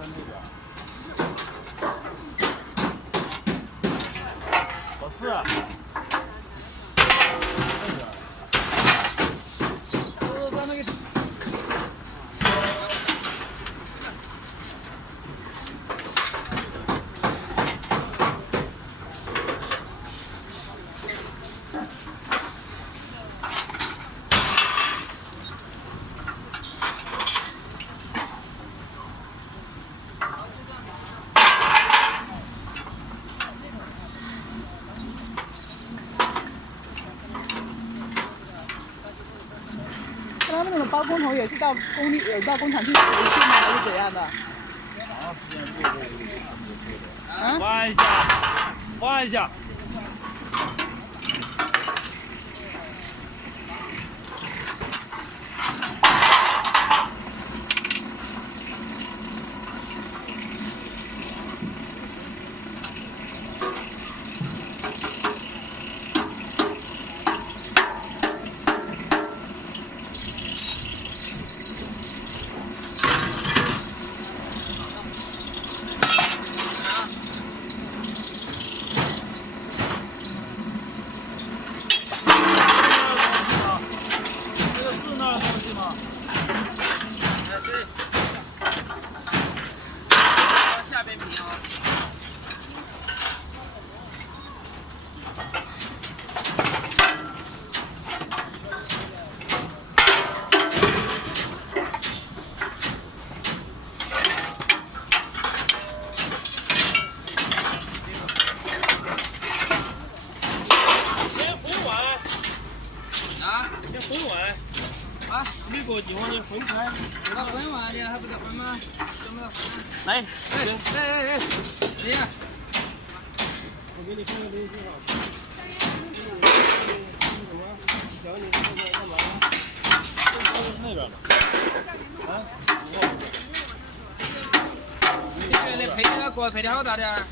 在那边。不是。在那个。他们那种包工头也是到工厂去培训吗？还是怎样的？长时间做这个就可以了。啊？翻一下，翻一下。下边皮啊。先混完啊？先混完啊？没过几会你混出来。那混完的还不得混吗？怎么混？来，哎，谁呀？我给你发个微信哈。教你干嘛？那边的。啊？你觉得配的锅配的好大的？